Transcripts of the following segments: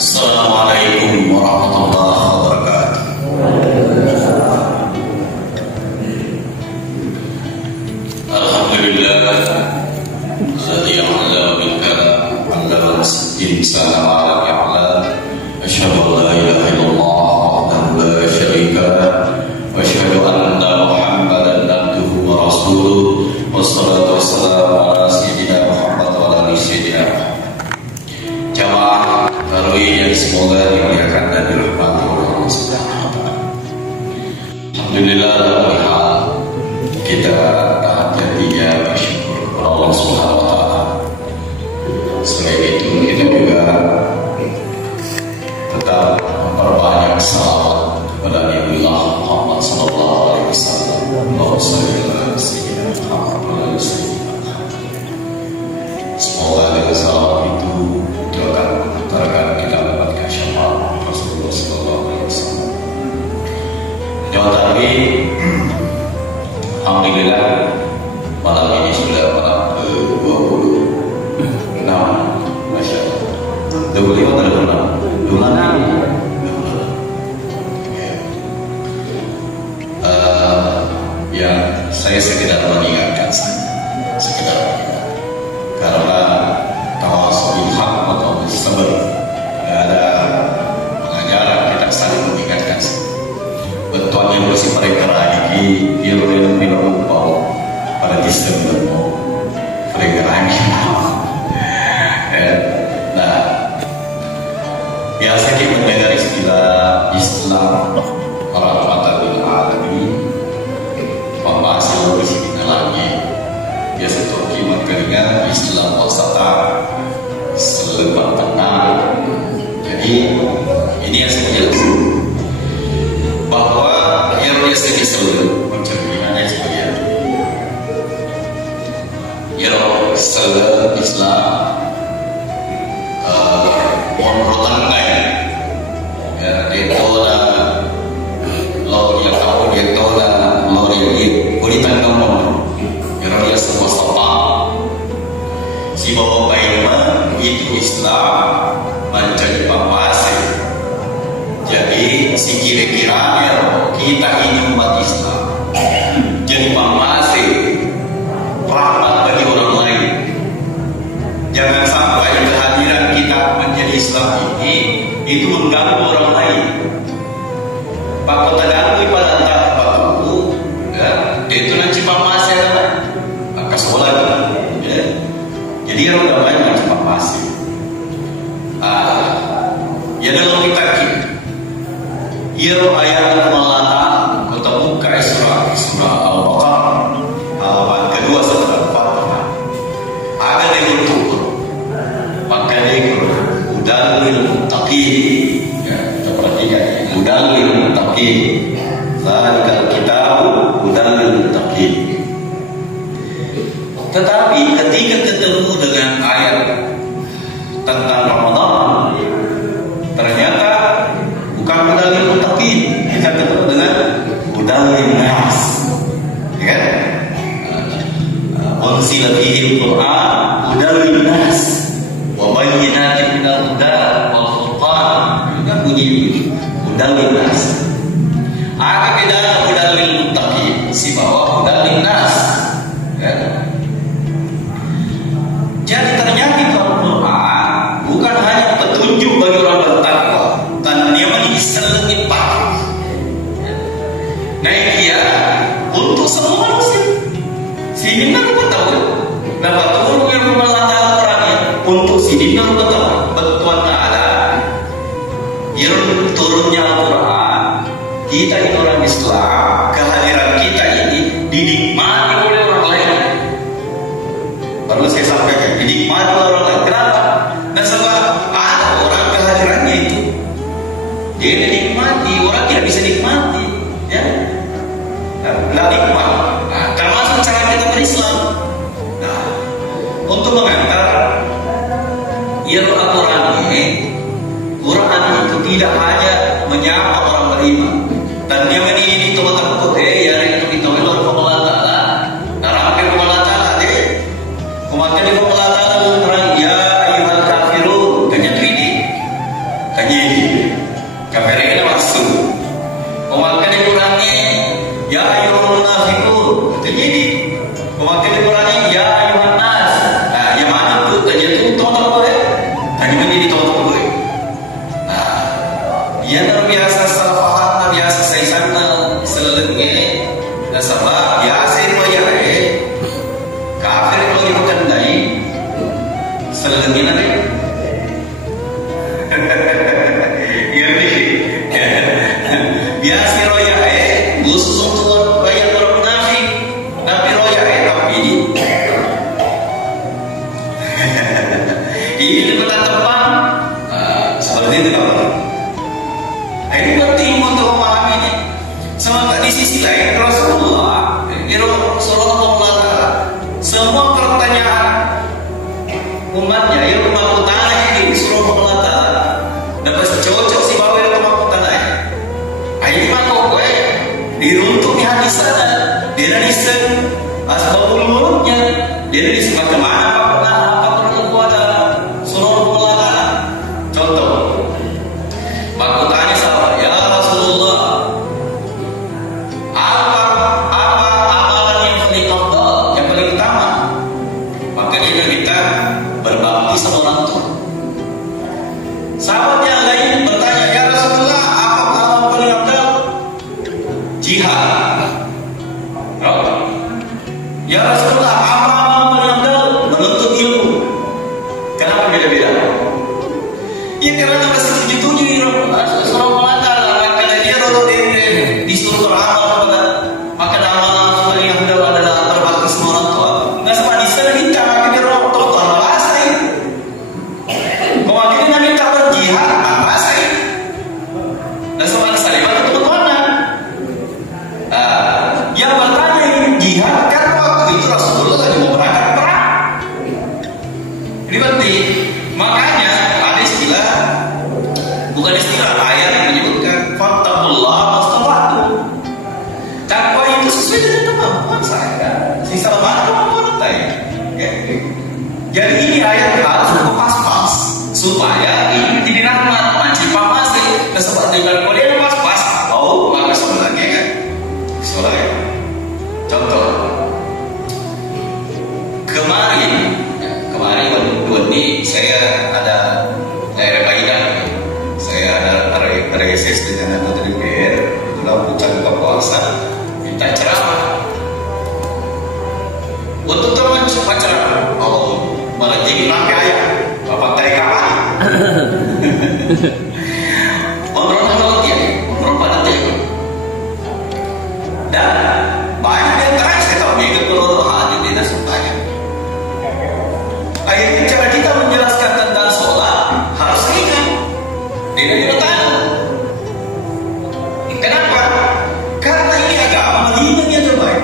Assalamualaikum warahmatullahi wabarakatuh. Alhamdulillah alladzi 'allama bil kalam 'allama al-insana ma lam ya'lam. Asyhadu an la ilaha illallah wahdahu la syarika lah wa asyhadu anna Muhammadan abduhu wa rasuluh. Wassalatu wassalamu ala sayyidina Muhammad wa ala ali sayyidina Muhammad. Jamaah tarawih yang semoga dimuliakan dan dirahmati oleh Allah Subhanahu wa taala. Alhamdulillah dalam hal kita tahan jadinya bersyukur kepada Allah Subhanahu wa taala. Selain itu kita juga tetap memperbanyak salawat kepada Nabiullah Muhammad sallallahu alaihi wasallam. Allahumma shalli ala sayyidina Muhammad wa ala sayyidina Muhammad. Semoga dengan salawat itu akan mengantarkan kita mendapatkan syafaat Rasulullah sallallahu alaihi wasallam. Tapi alhamdulillah malam ini sudah malam ke-26. Masya Allah. 25 atau 26? 26. Ya, saya sekedar mengingatkan saja. Karena tawasul bil haq atau bil sabr, ada pengajaran kita saling mengingatkan. Betul yang bersih mereka lagi dia belum bau pada sistem bermo mereka lagi. Nah, biasa kita mendengar istilah Islam rahmatan lil alamin, pembahasan bersih lagi. Biasa Turki makanya Islam wasata selepas tenang. Jadi ini yang saya jelaskan bahwa yang biasa disebut pencerminannya sebagai sel Islam mempertangkai ya detola lo yang tahu detola lo yang kulitan kamu dia semua sopan si bawa baima itu Islam menjadi pembahasan. Jadi si kira-kiranya kita ini umat Islam jadi pembahasan rahmat bagi orang lain. Jangan sampai kehadiran kita menjadi Islam ini itu mengganggu orang lain. Pak kota ganggu pada entah apa ya, itu nanti pembahasan apa? Sekolah ya. Jadi orang lain macam apa masih ya dalam kita ya ayat Allah kota buka surah Al-Baqarah halaman kedua setelah Al-Fatihah ada yang bertutur maka dia udalil muttaqin ya kita perhatikan udalil muttaqin zalikal kitab udalil muttaqin. Tetapi ketika ketemu dengan ayat tentang Ramadan, ternyata bukan hudalil muttaqin, kita ketemu dengan hudalil nas. Ya kan? Unzila fihi al-Qur'an hudalil nas wa bayyinatin minal huda wal furqan. Itu kan bunyi hudalil nas. Ada bedanya hudalil muttaqin, si bawah hudalil nas. Ya. Jadi ternyata di Al-Quran bukan hanya petunjuk bagi orang bertakwa, dan dia menjadi selengit pakai. Nah ini ya untuk semua manusia. Sini kan kita tahu, dapat turun yang bermalahan Al-Quran untuk sini kan kita tahu betul ada. Yang turunnya Al-Quran, kita ini orang Islam, kehadiran kita ini dinikmati oleh orang lain. Perlu saya sampaikan, dinikmati oleh orang lain. Kenapa? Dan sebab ada orang kehadirannya itu dia dinikmati, orang tidak bisa nikmati, ya. Nah, nikmat. Nah, termasuk cara kita berislam. Nah, untuk mengantar Al-Quran ini, Quran itu tidak hanya menyapa orang beriman, dan dia mendidik teman-teman ya itu kita Allah Taala. Nah, ramai Allah Taala deh. Kumatkan Allah Taala ya ayyuhal kafirun, kanya kafir ini masuk. Pemakai Qurannya ya ayyuhal munafiqun. Jadi pemakai Qurannya ya ayyuhan nas. Nah, yang mana tuh terjadi tonton gue. Tadi menjadi tonton gue. Nah, dia biasa salah paham, biasa saya sana selelengnya. Dan sama biasa itu aja kafir kalau dimakan dari selelengnya nanti. Biasa roya khusus untuk banyak orang munafik, tapi roya tapi ini lebih tepat seperti itu kan. Ini penting untuk memahami ini. Sementara di sisi lain Rasulullah Sallallahu Alaihi Wasallam semua pertanyaan umatnya yang mampu tanya ini suruh Allah dapat cocok si bawa itu mampu tanya. Ini mah gue diruntuk di hadis sana, dia dari asbabul mulutnya, dia dari bagaimana apa perlu ada suruh Allah. Contoh, aku tanya sama ya Rasulullah, apa amalan yang paling afdal, yang paling utama? Makanya kita berbakti sama orang tua. Sahabat yang lain bertanya, ya Rasulullah, apa amalan paling afdal? Jihad. Ya Rasulullah, apa amalan paling afdal? Menuntut ilmu. Kenapa beda-beda? Ya karena masih tujuh-tujuh surah mata karena dia rodo disuruh beramal maka amalan paling afdal adalah berbakti sama orang tua. Nggak sempat disana minta maka dia rodo total bahasa ini. Kau akhirnya minta berjihad bahasa ini. Nggak sempat disalibat untuk mana? Yang bertanya ini jihad kan waktu itu Rasulullah lagi mau berangkat perang. Ini penting. Makanya ada istilah, bukan istilah, ayat yang menyebutkan fattaqullah mastata'tum. Takwa itu sesuai dengan kemampuan saya. Sisa mana kemampuan saya. Jadi ini ayat harus pas-pas supaya ini jadi rahmat, mancipang masih seperti dengan kalian pas-pas. Oh, maka sebenarnya kan soalnya. Contoh, kemarin ini saya ada daerah Kaidan, saya ada reses dengan anggota DPR, itulah puncak buka puasa, minta ceramah. Untuk teman cepat ceramah, oh malah jadi nabi ayat, bapak tarik kapan? Ngobrol dia, ngobrol pada dia. Dan banyak yang terakhir saya tahu dia kalau hati tidak sukanya. Akhirnya cara kita menjelaskan tentang sholat harus ringan. Tidak bertahan. Kenapa? Karena ini agama Madinah yang terbaik.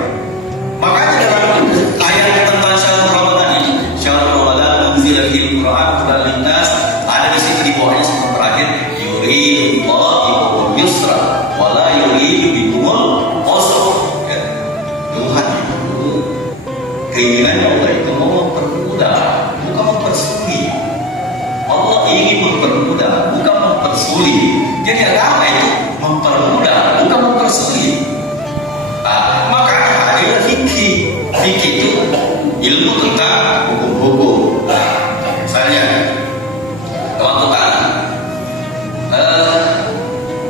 Makanya dalam ayat tentang syahrul Ramadan ini, syahrul Ramadan unzila fil Qur'an hudan linnas, ada di situ di bawahnya sampai terakhir yuridullahu bikumul yusra wa la yuridu bikumul usra. Tuhan itu keinginan Allah itu mau mempermudah, bukan mempersulit. Allah ingin mempermudah, bukan mempersulit. Jadi agama itu mempermudah, bukan mempersulit. Makanya adalah fikih. Fikih itu ilmu tentang hukum-hukum. Misalnya, teman-teman,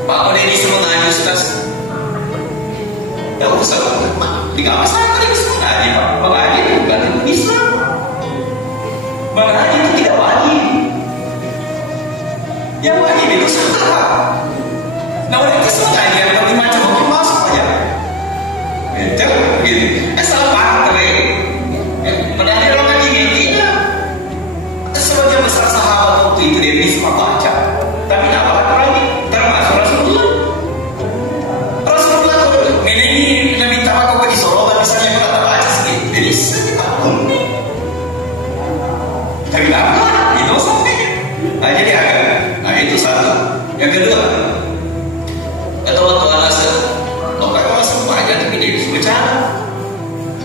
Pak Kodeni semua nanya Ustaz. Ya Ustaz, di kamar saya tadi semua ngaji Pak. Mengaji itu bukan Islam. Mengaji itu tidak wajib. Yang wajib itu salah. Nah oleh itu semua ngaji yang lebih macam hukum masuk aja. Gitu. Salah paham tapi. Padahal dia orang ngaji tidak. Sebagian besar sahabat waktu itu dia bisa baca. Tapi tidak apa lagi. Termasuk Rasulullah. Rasulullah ini minta aku pergi Solo misalnya aku tak baca sedikit. Jadi sedikit pun. Tapi apa? Itu sampai. Nah jadi agak. Nah itu satu. Yang kedua, kata waktu alasan, kalau kau semua aja tapi dia bisa bicara.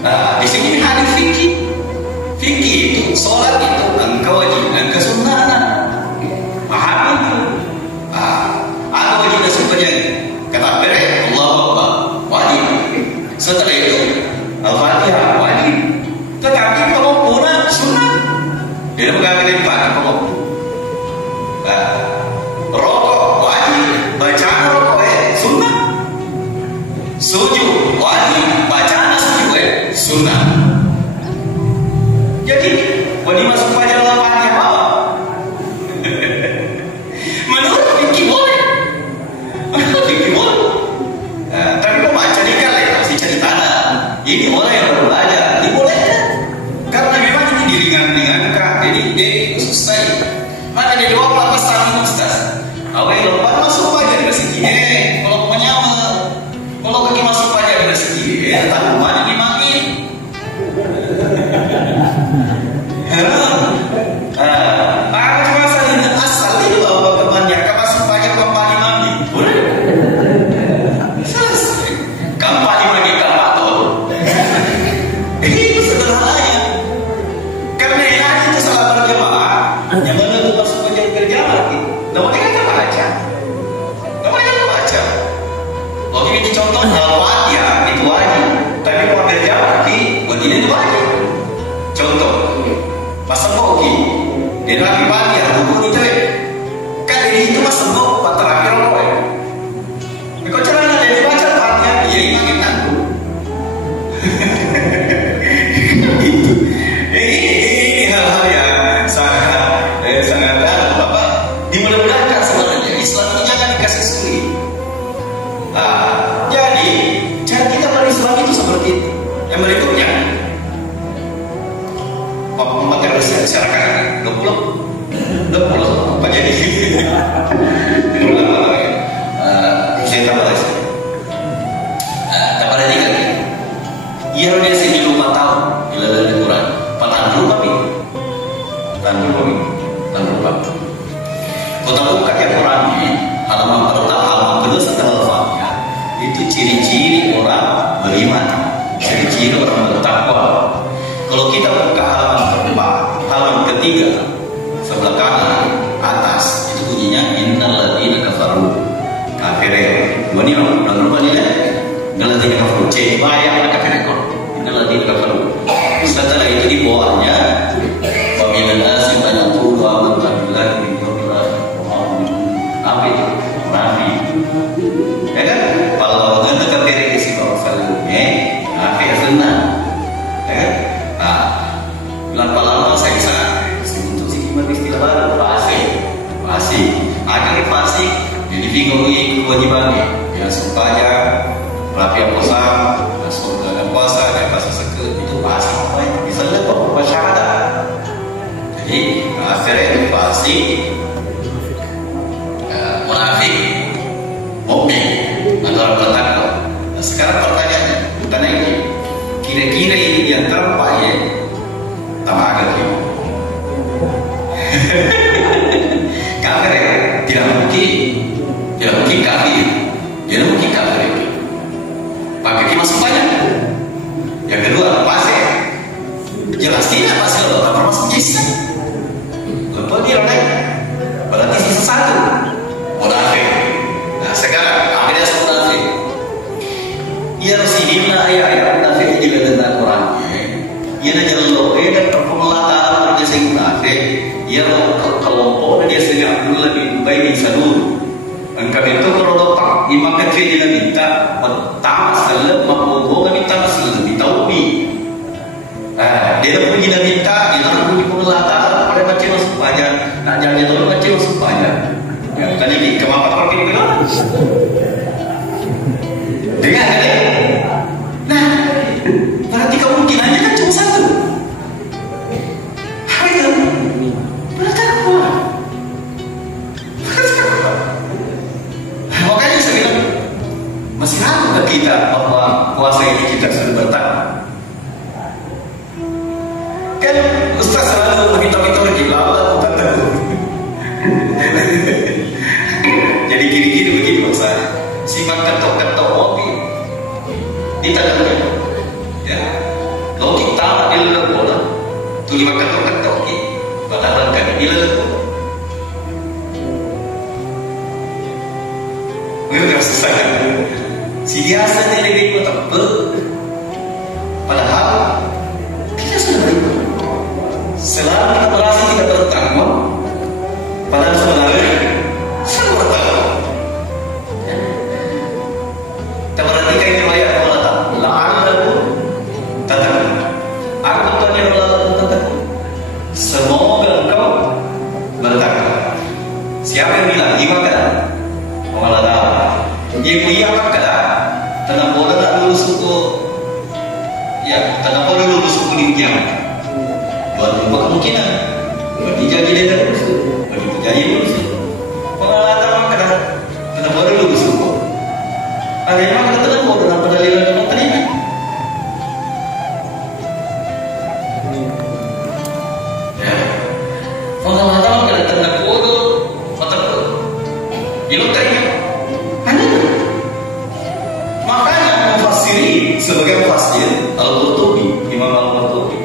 Nah di sini ada fikih. Fikih itu sholat itu engkau wajib, engkau sunnah. Paham itu? Ada wajib jawab apa sama Ustaz? Awe lompat masuk aja dari segi. Kalau menyama, kalau kaki masuk aja dari segi. Tanaman dimaki. Cuma saling asal itu apa kemannya? Kau masuk aja kampanye mami. Boleh? Kampanye mami kampanye. Ini sederhananya. Karena yang itu salah berjamaah. Yang mana itu masuk berjamaah lagi. Namanya kita baca. Oke, ini contoh lawat ya, itu wajib. Tapi kalau berjamaah lagi, buat ini itu wajib. Contoh, masa mau dia lagi pagi ya, buku itu kan ini itu masa mau terakhir loh ya. Kau caranya dia dibaca partinya, dia ingin aku. Ini hal-hal yang sangat apa? Dimudah-mudahkan sebenarnya. Islam ini jangan dikasih sulit. Jadi cara kita berislam itu seperti itu. Yang berikutnya, materialisasi masyarakat 20 apa jadi? Saya tambah lagi. Tambah lagi kan? Ia dia sini 5 tahun bila dari Quran. Tanggul kami. Kau tahu kakek Quran ini halaman pertama, halaman kedua setelah Al-Fatihah itu ciri-ciri orang beriman, ciri-ciri orang bertakwa. Kalau kita buka halaman keempat, halaman ketiga sebelah kanan atas itu bunyinya innal ladzina kafaru kafirin. Ini udah berubah nilai. Innal ladzina kafaru c bayar kafirin kok. Innal ladzina kafaru. Setelah itu di bawahnya wa minan nasi man yaqulu amanna billahi wa bil akhir apa itu? Nabi. Ya kan? Kalau nggak kafirin isi bawah filmnya, kafir senang. Ya kan? Lama-lama saya bisa untuk sikimat istilah baru fasik akan fasik jadi bingung kewajibannya ya supaya rapi puasa masuk dalam puasa dan puasa sekut itu fasik apa ya bisa lepas bersyahadat jadi akhirnya itu fasik munafik mukmin antara bertakwa. Nah, sekarang pertanyaannya karena ini kira-kira ini yang terbaik ya sama agak gitu. Kafir ya? Tidak mungkin kafir. Tidak mungkin kafir itu. Pakai kita masuk banyak. Yang kedua, pasir. Jelas tidak pasir orang termasuk Islam. Lepas dia orang berarti sisa satu. Munafik. Nah sekarang akhirnya munafik. Ya Rasulullah ayat munafik juga tentang Quran. Ia nak jalan lokai dan perpengelataan kerja saya munafik. Ia kelompok dia sendiri Abdullah bin Ubay bin Salul. Engkau itu kalau letak imam kecil dia minta pertama sekali mampu minta sekali minta ubi. Dia nak pergi dan minta dia nak pergi pengelataan pada macam masuk pajak. Nak jangan dulu macam masuk pajak. Ya tadi ni kemana pergi ke mana? Dengar kan? Nah, berarti kemungkinannya kan cuma satu. Hai kan? Bertakwa. Makanya saya bilang masih ragu kita bahwa puasa ini kita sudah bertakwa. Kan Ustaz selalu minta-minta lagi lama bertakwa. Jadi gini-gini begini maksudnya. Simak ketok-ketok kopi di tangannya. Ya, kalau kita di dalam bola, tu lima ketok-ketok ni, bakalan kan di dalam bola. Mereka susah kan? Si biasa ni lebih bertempel. Padahal kita sudah beriman. Selama kita merasa kita bertakwa, padahal sebenarnya sudah bertakwa. Kita perhatikan ini ayat Allah Taala. La'allahu tattaqun. Apa tujuan Allah tattaqun? Semoga engkau bertakwa. Siapa yang bilang? Gimana? Allah Taala. Dia punya apa kata? Tanah bola tak dulu suku. Ya, tanah bola dulu suku di jam. Buat kemungkinan. Berarti jadi dia terus. Berarti kayu musuh. Pengalaman kada kada baru lu suko. Ada yang kada tenang baru dalam pendalilan dalam tadi. Ya. Pengalaman kada tenang bodoh otak. Itu tadi. Hanya makanya mufassiri sebagai mufassir Al-Qurtubi, Imam Al-Qurtubi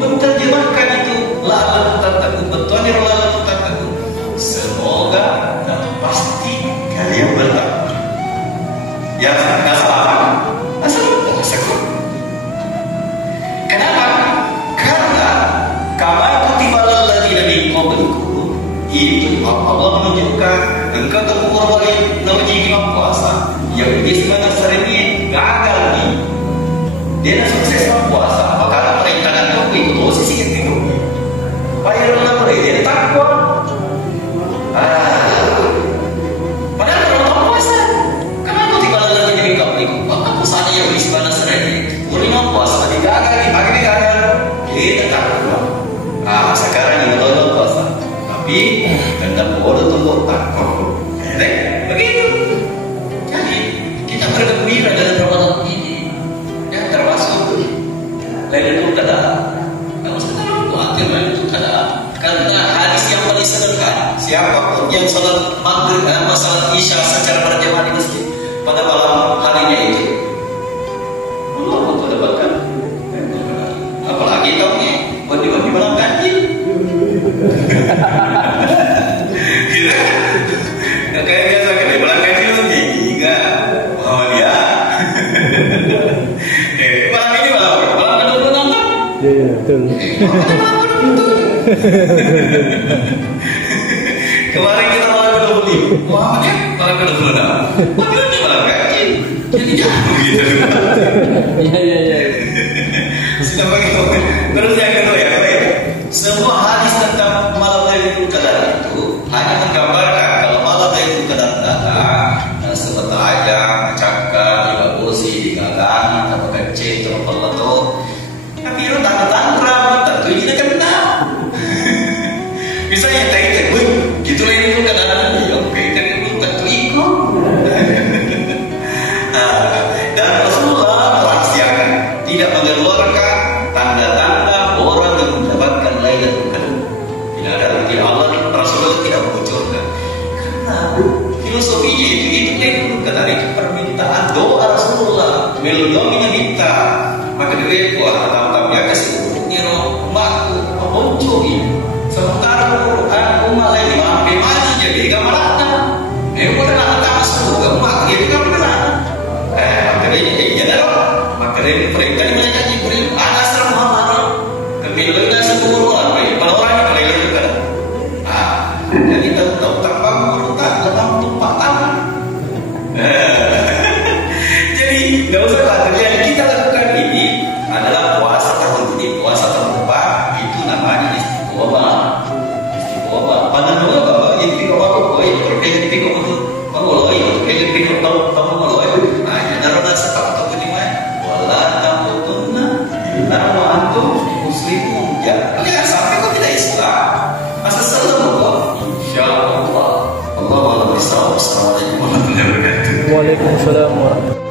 menerjemahkan itu la'alla tattaqun, betul la'alla tattaqun, semoga dan pasti kalian bertakwa. Ya, nggak salah, asal takut. Kenapa? Karena kama kutiba lil ladzina min qablikum, itu Allah menunjukkan engkau terukur oleh nauji imam puasa yang di mana seringnya gagal nih. Dia sukses puasa, maka perintahkan kau ikut posisi yang tinggi. Bayar nama dia takwa. Padahal kalau puasa, kenapa tiba lagi jadi kau ikut? Maka pusatnya yang di mana seringnya. Kurang puasa, gagal nih, pagi nih gagal. Kita takwa. Sekarang ini kalau puasa, tapi tentang bodoh tunggu takwa. Begitu. Jadi kita bergembira dalam Ramadan ini, yang termasuk Lailatul Qadar. Kalau sekarang khawatir Lailatul Qadar, karena hadis yang paling sederhana, siapapun yang salat maghrib, salat isya secara berjamaah di masjid pada malam harinya itu, Allah untuk dapatkan. Apalagi kau nih, bagi-bagi malam ganjil. Kira kayak biasa kan, malam ganjil lagi, enggak? Oh dia. Malam ini malam ke-26 kan? Iya, betul. Kemarin kita malam ke-25. Muhammadnya malam ke-26. Padahal ini malam ganjil. Jadi jatuh gitu. Iya. Sudah begitu. Terus yang kedua ya, semua hadis tentang malam Lailatul Qadar itu hanya menggambarkan kalau malam Lailatul Qadar datang seperti aja cakar, dibagusi, digagang, atau kecil, terpeletup. Tapi itu tanda-tanda tentu ini kan benar. Misalnya tanya, wih, gitu Lailatul Qadar, ya oke, kan itu tentu ikut. Dan Rasulullah merahasiakan, tidak mengeluarkan tanda-tanda orang yang mendapatkan Lailatul Qadar. Tidak ada, tidak Allah, Rasulullah tidak mengucurkan. Karena filosofinya itu Lailatul Qadar itu permintaan doa Rasulullah. Melodominya minta, maka dia buat tamu-tamunya kasih niro makku memuncuri. Sementara Quran umat lain mampu maju jadi gamarana. Bukan anak-anak semoga umat dia juga beneran. Maka dia maka dia perintah mereka Jibril ada serang Muhammad kemilunya sepuluh orang orang yang Lailatul Qadar. Jadi tahu tanpa berutak datang tumpah tangan. Jadi nggak usah lah, yang kita lakukan ini adalah puasa tahun ini, puasa tahun depan itu namanya istiqomah. Pada dulu kalau istiqomah kok berbeda istiqomah itu mengoloi, berbeda istiqomah tahu mengoloi. Naruh sepak atau gimana? Wala tamutunna illa wa antum muslimun. Jangan sampai kau tidak Islam. Masa selalu kok? Insyaallah. Allah Assalamualaikum warahmatullahi wabarakatuh. Waalaikumsalam warahmatullahi wabarakatuh.